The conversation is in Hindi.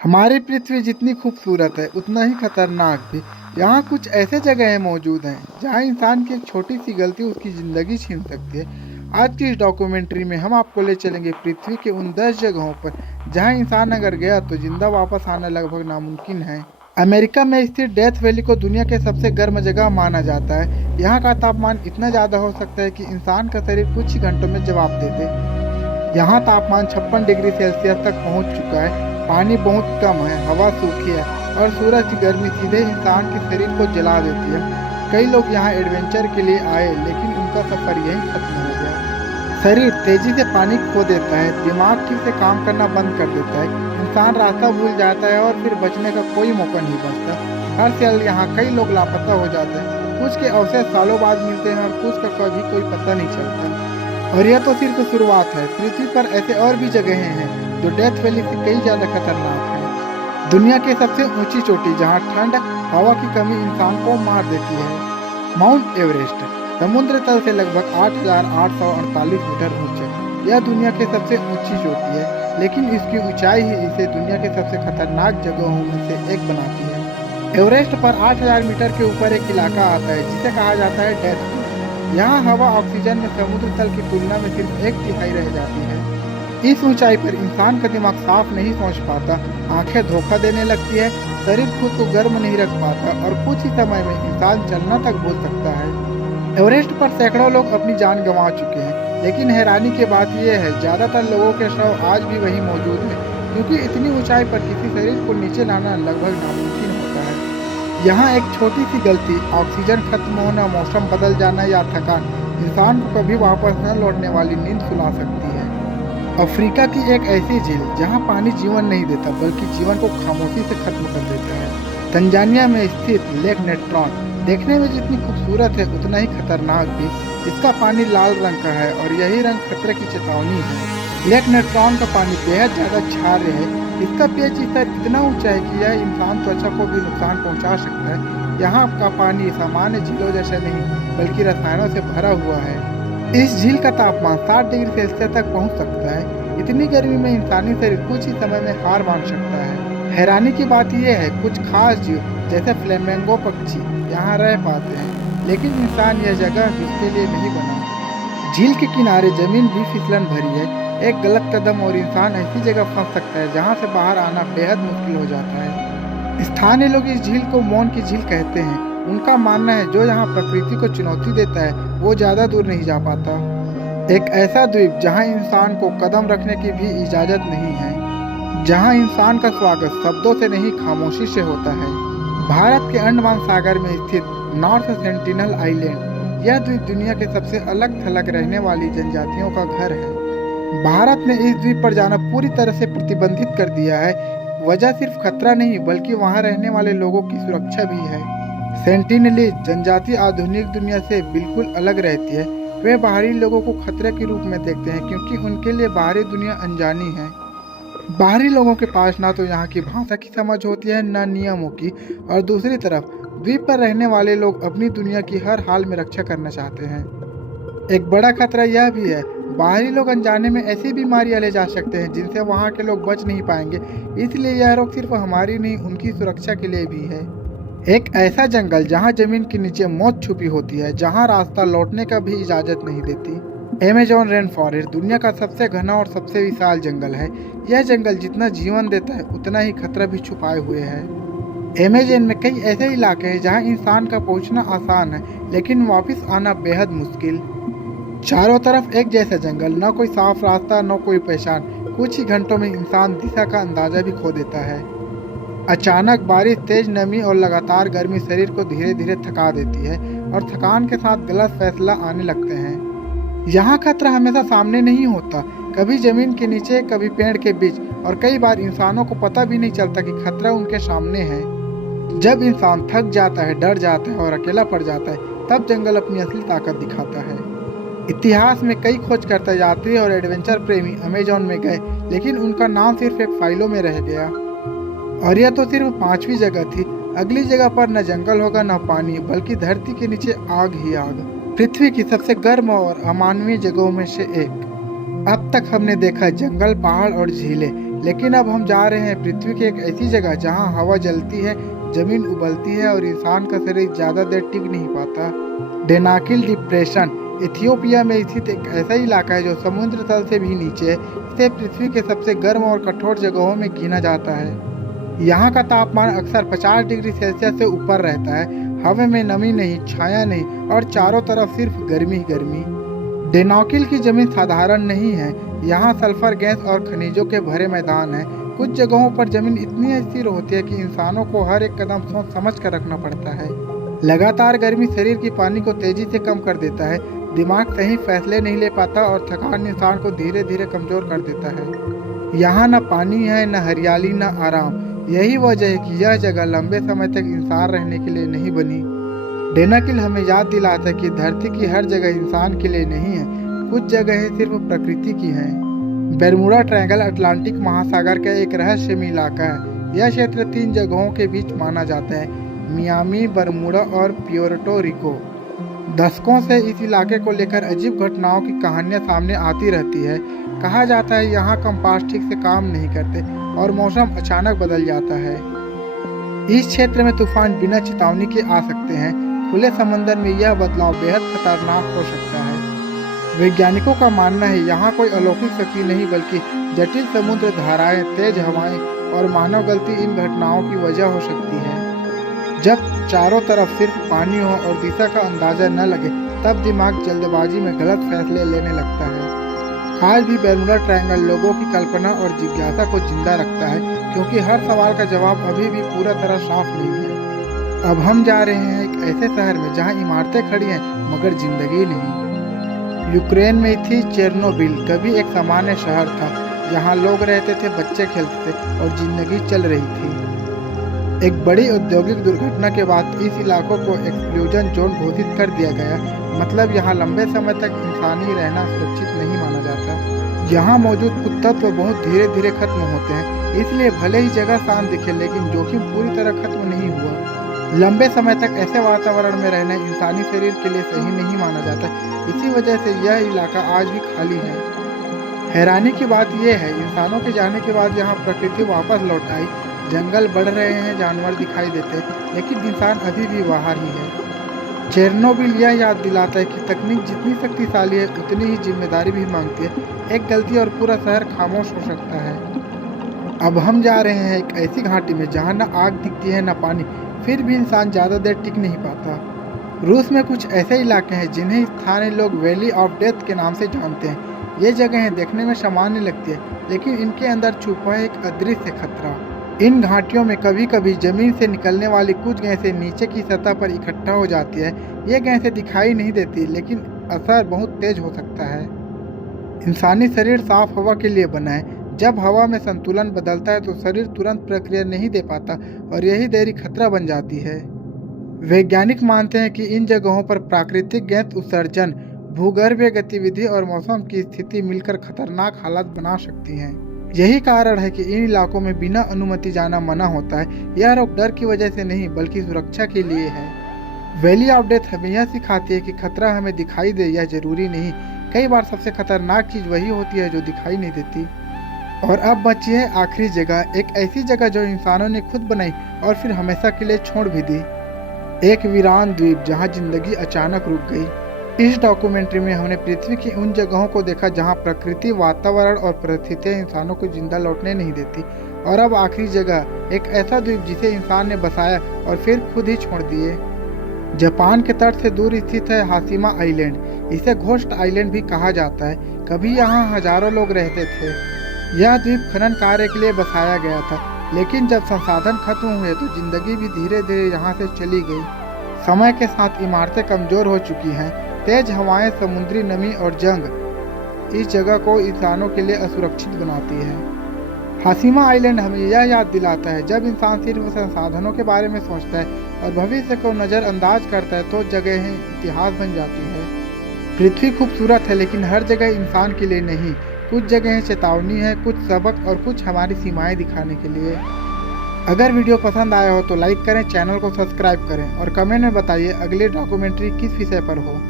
हमारी पृथ्वी जितनी खूबसूरत है उतना ही खतरनाक भी। यहाँ कुछ ऐसे जगहें मौजूद हैं जहाँ इंसान की एक छोटी सी गलती उसकी ज़िंदगी छीन सकती है। आज की इस डॉक्यूमेंट्री में हम आपको ले चलेंगे पृथ्वी के उन 10 जगहों पर जहाँ इंसान अगर गया तो जिंदा वापस आना लगभग नामुमकिन है। अमेरिका में स्थित डेथ वैली को दुनिया के सबसे गर्म जगह माना जाता है। यहाँ का तापमान इतना ज़्यादा हो सकता है कि इंसान का शरीर कुछ ही घंटों में जवाब दे दे। यहाँ तापमान 56 डिग्री सेल्सियस तक पहुँच चुका है। पानी बहुत कम है, हवा सूखी है और सूरज की गर्मी सीधे इंसान के शरीर को जला देती है। कई लोग यहाँ एडवेंचर के लिए आए लेकिन उनका सफर यहीं खत्म हो गया। शरीर तेजी से पानी खो देता है, दिमाग ठीक से काम करना बंद कर देता है, इंसान रास्ता भूल जाता है और फिर बचने का कोई मौका नहीं बचता। हर साल यहाँ कई लोग लापता हो जाते हैं, कुछ के अवशेष सालों बाद मिलते हैं और कुछ का कभी कोई पता नहीं चलता। और यह तो सिर्फ शुरुआत है, पृथ्वी पर ऐसे और भी जगहें हैं जो डेथ वैली से कई ज़्यादा खतरनाक है। दुनिया की सबसे ऊंची चोटी जहां ठंड हवा की कमी इंसान को मार देती है। माउंट एवरेस्ट समुद्र तल से लगभग 8,848 मीटर ऊंचे। यह दुनिया की सबसे ऊंची चोटी है, लेकिन इसकी ऊंचाई ही इसे दुनिया के सबसे खतरनाक जगहों में से एक बनाती है। एवरेस्ट पर 8,000 मीटर के ऊपर एक इलाका आता है जिसे कहा जाता है डेथ जोन। यहाँ हवा ऑक्सीजन में समुद्र तल की तुलना में सिर्फ 1/3 रह जाती है। इस ऊंचाई पर इंसान का दिमाग साफ नहीं सोच पाता, आंखें धोखा देने लगती है, शरीर खुद को गर्म नहीं रख पाता और कुछ ही समय में इंसान चलना तक भूल सकता है। एवरेस्ट पर सैकड़ों लोग अपनी जान गंवा चुके हैं, लेकिन हैरानी की बात यह है ज्यादातर लोगों के शव आज भी वहीं मौजूद है, क्योंकि इतनी ऊंचाई पर किसी शरीर को नीचे लाना लगभग नामुमकिन होता है। यहाँ एक छोटी सी गलती, ऑक्सीजन खत्म होना, मौसम बदल जाना या थकान इंसान को कभी वापस न लौटने वाली नींद सुला सकती है। अफ्रीका की एक ऐसी झील जहाँ पानी जीवन नहीं देता बल्कि जीवन को खामोशी से खत्म कर देता है। तंजानिया में स्थित लेक नेट्रॉन देखने में जितनी खूबसूरत है उतना ही खतरनाक भी। इसका पानी लाल रंग का है और यही रंग खतरे की चेतावनी है। लेक नेट्रॉन का पानी बेहद ज्यादा क्षार्य है। इसका पीएच स्तर इतना ऊंचा है कि यह इंसान त्वचा को भी नुकसान पहुंचा सकता है। यहाँ का पानी सामान्य झीलों जैसा नहीं बल्कि रसायनों से भरा हुआ है। इस झील का तापमान 60 डिग्री सेल्सियस तक पहुंच सकता है। इतनी गर्मी में इंसानी शरीर कुछ ही समय में हार मान सकता है। हैरानी की बात यह है कुछ खास जीव जैसे फ्लेमिंगो पक्षी यहाँ रह पाते हैं, लेकिन इंसान यह जगह इसके लिए नहीं बना। झील के किनारे जमीन भी फिसलन भरी है। एक गलत कदम और इंसान ऐसी जगह फंस सकता है जहाँ से बाहर आना बेहद मुश्किल हो जाता है। स्थानीय लोग इस झील को मौन की झील कहते हैं। उनका मानना है जो यहाँ प्रकृति को चुनौती देता है वो ज्यादा दूर नहीं जा पाता। एक ऐसा द्वीप जहाँ इंसान को कदम रखने की भी इजाजत नहीं है, जहाँ इंसान का स्वागत शब्दों से नहीं खामोशी से होता है। भारत के अंडमान सागर में स्थित नॉर्थ सेंटिनल आइलैंड, यह द्वीप दुनिया के सबसे अलग थलग रहने वाली जनजातियों का घर है। भारत ने इस द्वीप पर जाना पूरी तरह से प्रतिबंधित कर दिया है। वजह सिर्फ खतरा नहीं बल्कि वहां रहने वाले लोगों की सुरक्षा भी है। सेंटिनलीज जनजाति आधुनिक दुनिया से बिल्कुल अलग रहती है। वे बाहरी लोगों को खतरे के रूप में देखते हैं क्योंकि उनके लिए बाहरी दुनिया अनजानी है। बाहरी लोगों के पास ना तो यहाँ की भाषा की समझ होती है न नियमों की, और दूसरी तरफ द्वीप पर रहने वाले लोग अपनी दुनिया की हर हाल में रक्षा करना चाहते हैं। एक बड़ा खतरा यह भी है बाहरी लोग अनजाने में ऐसी बीमारियां ले जा सकते हैं जिनसे वहां के लोग बच नहीं पाएंगे। इसलिए यह रोग सिर्फ हमारी नहीं उनकी सुरक्षा के लिए भी है। एक ऐसा जंगल जहां जमीन के नीचे मौत छुपी होती है, जहां रास्ता लौटने का भी इजाजत नहीं देती। अमेज़न रेन फॉरेस्ट दुनिया का सबसे घना और सबसे विशाल जंगल है। यह जंगल जितना जीवन देता है उतना ही खतरा भी छुपाए हुए है। अमेज़न में कई ऐसे इलाके हैं जहां इंसान का पहुंचना आसान है लेकिन वापस आना बेहद मुश्किल। चारों तरफ एक जैसा जंगल, न कोई साफ रास्ता न कोई पहचान। कुछ ही घंटों में इंसान दिशा का अंदाजा भी खो देता है। अचानक बारिश, तेज नमी और लगातार गर्मी शरीर को धीरे धीरे थका देती है और थकान के साथ गलत फैसला आने लगते हैं। यहाँ खतरा हमेशा सामने नहीं होता, कभी जमीन के नीचे, कभी पेड़ के बीच, और कई बार इंसानों को पता भी नहीं चलता कि खतरा उनके सामने है। जब इंसान थक जाता है, डर जाता है और अकेला पड़ जाता है, तब जंगल अपनी असली ताकत दिखाता है। इतिहास में कई खोजकर्ता, यात्री और एडवेंचर प्रेमी अमेज़न में गए, लेकिन उनका नाम सिर्फ एक फाइलों में रह गया। और यह तो सिर्फ 5वीं जगह थी। अगली जगह पर न जंगल होगा न पानी, बल्कि धरती के नीचे आग ही आग। पृथ्वी की सबसे गर्म और अमानवीय जगहों में से एक। अब तक हमने देखा जंगल, पहाड़ और झीलें, लेकिन अब हम जा रहे हैं पृथ्वी की एक ऐसी जगह जहां हवा जलती है, जमीन उबलती है और इंसान का शरीर ज़्यादा देर टिक नहीं पाता। डेनाकिल डिप्रेशन इथियोपिया में स्थित एक ऐसा इलाका है जो समुद्र तल से भी नीचे है। इसे पृथ्वी के सबसे गर्म और कठोर जगहों में गिना जाता है। यहाँ का तापमान अक्सर 50 डिग्री सेल्सियस से ऊपर रहता है। हवा में नमी नहीं, छाया नहीं और चारों तरफ सिर्फ गर्मी ही गर्मी। डेनाकिल की जमीन साधारण नहीं है। यहाँ सल्फर गैस और खनिजों के भरे मैदान हैं। कुछ जगहों पर जमीन इतनी अस्थिर होती है कि इंसानों को हर एक कदम सोच समझ कर रखना पड़ता है। लगातार गर्मी शरीर की पानी को तेजी से कम कर देता है, दिमाग सही फैसले नहीं ले पाता और थकान इंसान को धीरे धीरे कमजोर कर देता है। यहाँ न पानी है, न हरियाली, न आराम। यही वजह है कि यह जगह लंबे समय तक इंसान रहने के लिए नहीं बनी। डेनाकिल हमें याद दिलाता है कि धरती की हर जगह इंसान के लिए नहीं है, कुछ जगहें सिर्फ प्रकृति की हैं। बर्मुडा ट्रायंगल अटलांटिक महासागर का एक रहस्यमय इलाका है। यह क्षेत्र 3 जगहों के बीच माना जाता है, मियामी, बर्मुडा और प्यूर्टो रिको। दशकों से इस इलाके को लेकर अजीब घटनाओं की कहानियां सामने आती रहती है। कहा जाता है यहाँ कंपास ठीक से काम नहीं करते और मौसम अचानक बदल जाता है। इस क्षेत्र में तूफान बिना चेतावनी के आ सकते हैं। खुले समंदर में यह बदलाव बेहद खतरनाक हो सकता है। वैज्ञानिकों का मानना है यहाँ कोई अलौकिक शक्ति नहीं बल्कि जटिल समुद्र धाराएं, तेज हवाएं और मानव गलती इन घटनाओं की वजह हो सकती है। जब चारों तरफ सिर्फ पानी हो और दिशा का अंदाजा न लगे तब दिमाग जल्दबाजी में गलत फैसले लेने लगता है। आज भी बर्मुडा ट्रायंगल लोगों की कल्पना और जिज्ञासा को जिंदा रखता है, क्योंकि हर सवाल का जवाब अभी भी पूरा तरह साफ नहीं है। अब हम जा रहे हैं एक ऐसे शहर में जहां इमारतें खड़ी हैं मगर जिंदगी नहीं। यूक्रेन में थी चेरनोबिल। कभी एक सामान्य शहर था जहां लोग रहते थे, बच्चे खेलते थे और जिंदगी चल रही थी। एक बड़ी औद्योगिक दुर्घटना के बाद इस इलाकों को एक्सक्लूजन जोन घोषित कर दिया गया। मतलब यहाँ लंबे समय तक इंसानी रहना सुरक्षित नहीं माना जाता। यहाँ मौजूद कुछ तत्व बहुत धीरे धीरे खत्म होते हैं, इसलिए भले ही जगह शांत दिखे लेकिन जोखिम पूरी तरह खत्म नहीं हुआ। लंबे समय तक ऐसे वातावरण में रहना इंसानी शरीर के लिए सही नहीं माना जाता। इसी वजह से यह इलाका आज भी खाली है। हैरानी की बात यह है, इंसानों के जाने के बाद यहाँ प्रकृति वापस लौट आई। जंगल बढ़ रहे हैं, जानवर दिखाई देते हैं, लेकिन इंसान अभी भी बाहर ही है। चेरनोबिल यह याद दिलाता है कि तकनीक जितनी शक्तिशाली है उतनी ही जिम्मेदारी भी मांगती है। एक गलती और पूरा शहर खामोश हो सकता है। अब हम जा रहे हैं एक ऐसी घाटी में जहाँ न आग दिखती है न पानी, फिर भी इंसान ज़्यादा देर टिक नहीं पाता। रूस में कुछ ऐसे इलाके हैं जिन्हें स्थानीय लोग वैली ऑफ डेथ के नाम से जानते हैं। ये जगहें देखने में सामान्य लगती है, लेकिन इनके अंदर छुपा है एक अदृश्य खतरा। इन घाटियों में कभी कभी जमीन से निकलने वाली कुछ गैसें नीचे की सतह पर इकट्ठा हो जाती है। ये गैसें दिखाई नहीं देती, लेकिन असर बहुत तेज हो सकता है। इंसानी शरीर साफ हवा के लिए बना है। जब हवा में संतुलन बदलता है तो शरीर तुरंत प्रतिक्रिया नहीं दे पाता और यही देरी खतरा बन जाती है। वैज्ञानिक मानते हैं कि इन जगहों पर प्राकृतिक गैस उत्सर्जन, भूगर्भीय गतिविधि और मौसम की स्थिति मिलकर खतरनाक हालत बना सकती हैं। यही कारण है कि इन इलाकों में बिना अनुमति जाना मना होता है। यह रोक डर की वजह से नहीं बल्कि सुरक्षा के लिए है। वैली ऑफ डेथ हमें यह सिखाती है कि खतरा हमें दिखाई दे यह जरूरी नहीं। कई बार सबसे खतरनाक चीज वही होती है जो दिखाई नहीं देती। और अब बची है आखिरी जगह, एक ऐसी जगह जो इंसानों ने खुद बनाई और फिर हमेशा के लिए छोड़ भी दी। एक वीरान द्वीप जहाँ जिंदगी अचानक रुक गई। इस डॉक्यूमेंट्री में हमने पृथ्वी की उन जगहों को देखा जहां प्रकृति, वातावरण और परिस्थितियां इंसानों को जिंदा लौटने नहीं देती। और अब आखिरी जगह, एक ऐसा द्वीप जिसे इंसान ने बसाया और फिर खुद ही छोड़ दिए। जापान के तट से दूर स्थित है हाशिमा आइलैंड। इसे घोस्ट आइलैंड भी कहा जाता है। कभी यहाँ हजारों लोग रहते थे। यह द्वीप खनन कार्य के लिए बसाया गया था, लेकिन जब संसाधन खत्म हुए तो जिंदगी भी धीरे धीरे यहाँ से चली गई। समय के साथ इमारतें कमजोर हो चुकी हैं। तेज हवाएं, समुद्री नमी और जंग इस जगह को इंसानों के लिए असुरक्षित बनाती है। हाशिमा आइलैंड हमें यह याद दिलाता है, जब इंसान सिर्फ संसाधनों के बारे में सोचता है और भविष्य को नज़रअंदाज करता है तो जगहें इतिहास बन जाती है। पृथ्वी खूबसूरत है, लेकिन हर जगह इंसान के लिए नहीं। कुछ जगहें चेतावनी है, कुछ सबक और कुछ हमारी सीमाएं दिखाने के लिए। अगर वीडियो पसंद आया हो तो लाइक करें, चैनल को सब्सक्राइब करें और कमेंट में बताइए अगली डॉक्यूमेंट्री किस विषय पर हो।